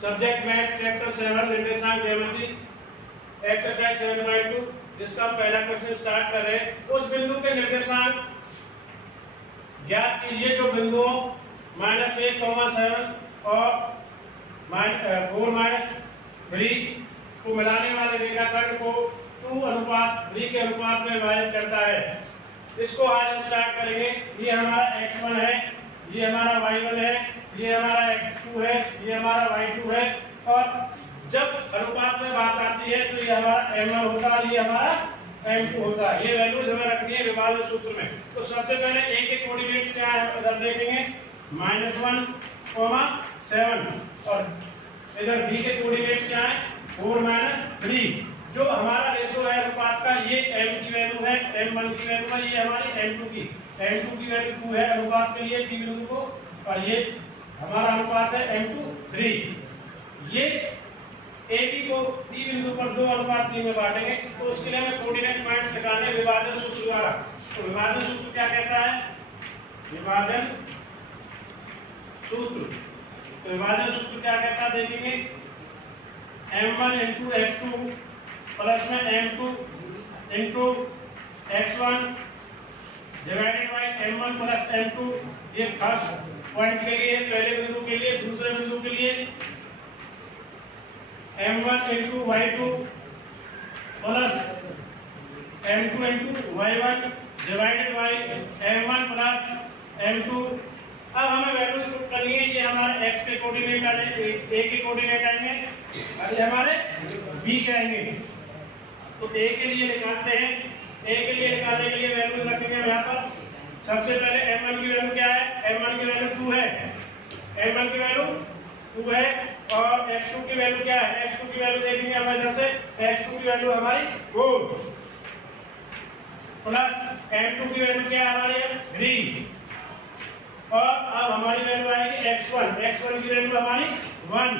Subject math chapter 7 निर्देशांक ज्यामिति exercise 7.2 जिसका पहला क्वेश्चन स्टार्ट कर रहे हैं। उस बिंदु के निर्देशांक ज्ञात कीजिए जो बिंदुओं -1, 7 और 4, -3 को मिलाने वाले रेखाखंड को 2:3 के अनुपात में विभाजित करता है। इसको आज हम स्टार्ट करेंगे। ये हमारा x1 है, ये हमारा y1 है, ये हमारा x2 है, ये हमारा y2 है। और जब अनुपात में बात आती है तो ये हमारा m1 होगा और ये हमारा m2 होगा। ये वैल्यूज हमें रखनी है विभाजन सूत्र में। तो सबसे पहले a के कोऑर्डिनेट्स क्या है इधर देखेंगे, -1, 7 और इधर b के कोऑर्डिनेट्स क्या है 4, -3। जो हमारा रेशो है अनुपात का, ये m की वैल्यू है, m1 की वैल्यू है, ये हमारी m2 की वैल्यू 2 है अनुपात के लिए p बिंदु को, और ये हमारा अनुपात है m2 3। ये ab को p बिंदु पर 2:3 में बांटेंगे। तो उसके लिए हमें कोऑर्डिनेट पॉइंट्स निकालने विभाजन सूत्र द्वारा। तो विभाजन सूत्र क्या कहता है, विभाजन सूत्र। तो विभाजन सूत्र क्या कहता है देखेंगे, m1 × x2 प्लस में m2 × x1 divided by m1 plus m2। ये फर्स्ट पॉइंट के लिए, पहले बिंदु के लिए। दूसरे बिंदु के लिए m1 × y2 plus m2 × y1 divided by m1 plus m2। अब हमें वैल्यू पुट करनी है। ये हमारे x के कोऑर्डिनेट आएंगे, a के कोऑर्डिनेट आएंगे और ये हमारे b के आएंगे। तो a के लिए निकालते हैं। a के लिए निकालने के लिए वैल्यू रखेंगे यहाँ पर। सबसे पहले m1 की वैल्यू क्या है, m1 की वैल्यू 2 है, m1 की वैल्यू 2 है। और x2 की वैल्यू क्या है, x2 की वैल्यू देखेंगे हम इधर से, x2 की वैल्यू हमारी 4 प्लस m2 की वैल्यू क्या हमारी है 3। और अब हमारी वैल्यू आएगी x1 की वैल्यू हमारी 1।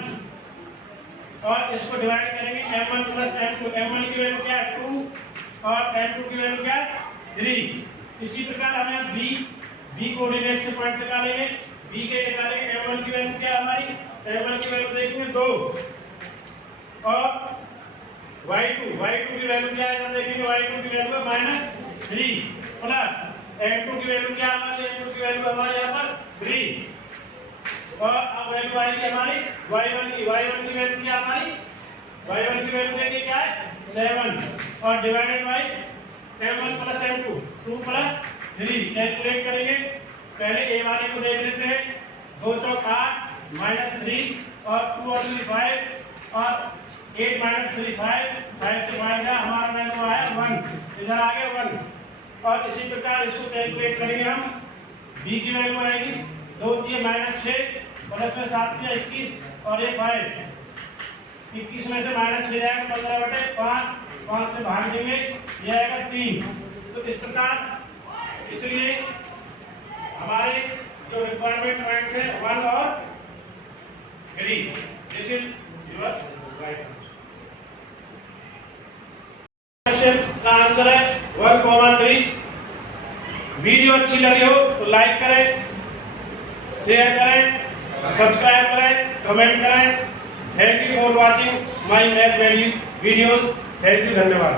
और इसको डिवाइड करेंगे m1 प्लस m2। m1 की वैल्यू क्या है 2 और m2 की वैल्यू क्या है 3। इसी प्रकार हमें b कोऑर्डिनेट्स के पॉइंट निकालेंगे। b के निकालेंगे m1 की वैल्यू क्या है हमारी, m1 की वैल्यू देखेंगे 2 और y2 की वैल्यू क्या है देखेंगे, y2 की वैल्यू है -3 प्लस m2 की वैल्यू क्या हमारी, m2 की वैल्यू हमारे यहाँ पर 3। और अब वैल्यू आएगी हमारी y1 की वैल्यू क्या हमारी, y1 की वैल्यू देखिए क्या है 7 और divided by m1 plus m2 2 plus 3। Calculate करेंगे। पहले a वाले को देख लेते हैं। 2 चौक 8 -3 और 2 और 3 5 और 8 -3 5 से 5 का हमारा वैल्यू आया 1। इधर आ गया 1। और इसी प्रकार इसको कैलकुलेट करेंगे हम। b की वैल्यू आएगी 2 -6 प्लस में 7 21 और ये 5। 21 में से -6 जाएगा 15/5, 5 से भाग देंगे, ये आएगा 3। तो इस प्रकार इसलिए हमारे जो रिक्वायरमेंट पॉइंट्स है 1 और 3। This is your right question का आंसर है 1, 3। वीडियो अच्छी लगी हो तो लाइक करें, शेयर करें, सब्सक्राइब करें, कमेंट करें। Thank you for watching my math videos. Thank you, धन्यवाद।